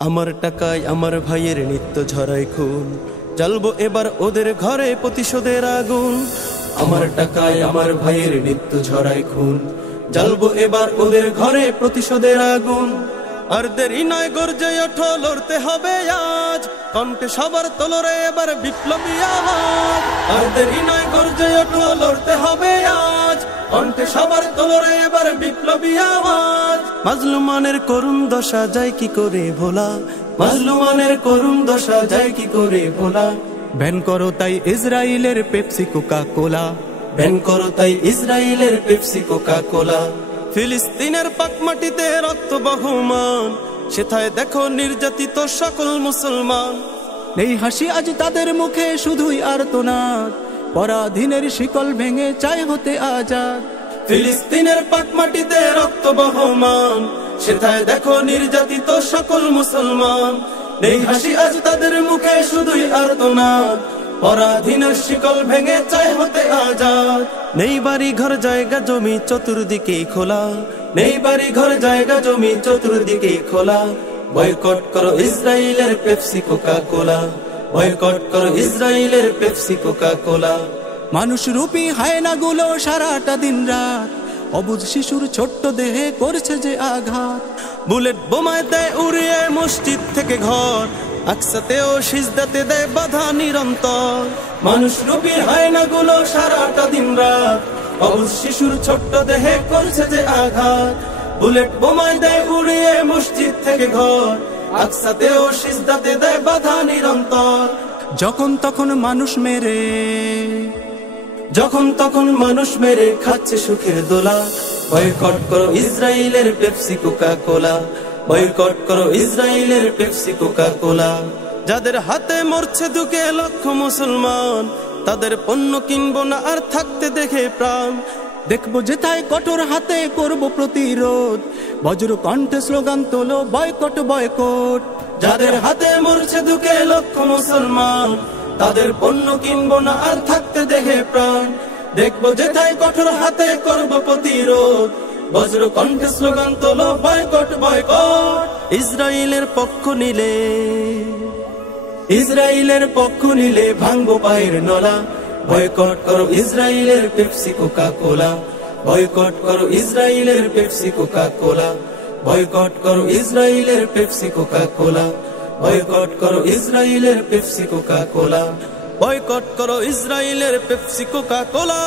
আমার টাকায় আমার ভাইয়ের নিত্য ঝরায় খুন, জ্বালবো এবার ওদের ঘরে প্রতিশোধের আগুন। আমার টাকায় আমার ভাইয়ের নিত্য ঝরায় খুন, জ্বালবো এবার ওদের ঘরে প্রতিশোধের আগুন। আর দেরি নয়, গর্জে ওঠো, লড়তে হবে আজ, কণ্ঠে সবার তোলরে এবার বিপ্লবী আওয়াজ। আর দেরি নয়, গর্জে ওঠো, লড়তে হবে আজ, কণ্ঠে সবার তোলরে এবার বিপ্লবী আওয়াজ। মাজলুমানের করুণ দশা যায় কি করে ভোলা, মাজলুমানের করুণ দশা যায় কি করে ভোলা। ব্যান করো তাই ইসরায়েলের পেপসি কোকা কোলা, ব্যান করো তাই ইসরায়েলের পেপসি কোকা কোলা। ফিলিস্তিনের পাক মাটিতে রক্ত বহমান, সেথায় দেখো নির্যাতিত সকল মুসলমান। এই হাসি আজ তাদের মুখে শুধুই আর্তনাদ, পরাধীনের শিকল ভেঙে চায় হতে আজাদ। ফিলিস্তিনের পাক মাটিতে রক্ত বহমান, সেথায় দেখো নির্যাতিত সকল মুসলমান। এই হাসি আজ তাদের মুখে শুধুই আর্তনাদ, পরাধীনের শিকল ভেঙে চায় হতে আজাদ। নেই বাড়ি ঘর জায়গা জমি চতুর্দিকে খোলা, নেই বাড়ি ঘর জায়গা জমি চতুর্দিকে খোলা। বয়কট করো ইসরায়েলের পেপসি কোকা কোলা, বয়কট করো ইসরায়েলের পেপসি কোকা কোলা। মানুষ রূপী হায়নাগুলো সারাটা দিন রাত অবুঝ শিশুর ছোট্ট দেহে করছে যে আঘাত। বুলেট বোমায় দেয় উড়িয়ে মসজিদ থেকে ঘর, আকসাতেও সিজদাতে দেয় বাধা নিরন্তর। মানুষ রূপী হায়নাগুলো সারাটা দিন রাত অবুঝ শিশুর ছোট্ট দেহে করছে যে আঘাত। বুলেট বোমায় দেয় উড়িয়ে মসজিদ থেকে ঘর, আকসাতেও সিজদাতে দেয় বাধা নিরন্তর। যখন তখন মানুষ মেরে, যখন তখন মানুষ মেরে খাচ্ছে সুখের দোলা। বয়কট করো ইসরায়েলের পেপসি কোকা কোলা, বয়কট করো ইসরায়েলের পেপসি কোকা কোলা। যাদের হাতে মরছে দুকে লক্ষ মুসলমান, তাদের পণ্য কিনবো না আর থাকতে দেখে প্রাণ। দেখবো যেথায় কঠোর হাতে করব প্রতিরোধ, বজ্র কণ্ঠে স্লোগান তোলো বয়কট বয়কট। যাদের হাতে মরছে দুকে লক্ষ মুসলমান, তাদের পণ্য কিনবো না আর থাকতে দেখে প্রাণ। দেখবো যেথায় কঠোর হাতে করব প্রতিরোধ, বজ্র কণ্ঠে স্লোগান তোলো বয়কট বয়কট। ইসরায়েলের পক্ষ নিলে, ইসরায়েলের পক্ষ নিলে ভাঙবো পায়ের নলা। বয়কট করো ইসরায়েলের পেপসি কোকা কোলা, বয়কট করো ইসরায়েলের পেপসি কোকা কোলা, বয়কট করো ইসরায়েলের পেপসি কোকা কোলা, বয়কট করো ইসরায়েলের পেপসি কোকা কোলা, বয়কট করো ইসরায়েলের পেপসি কোকা কোলা।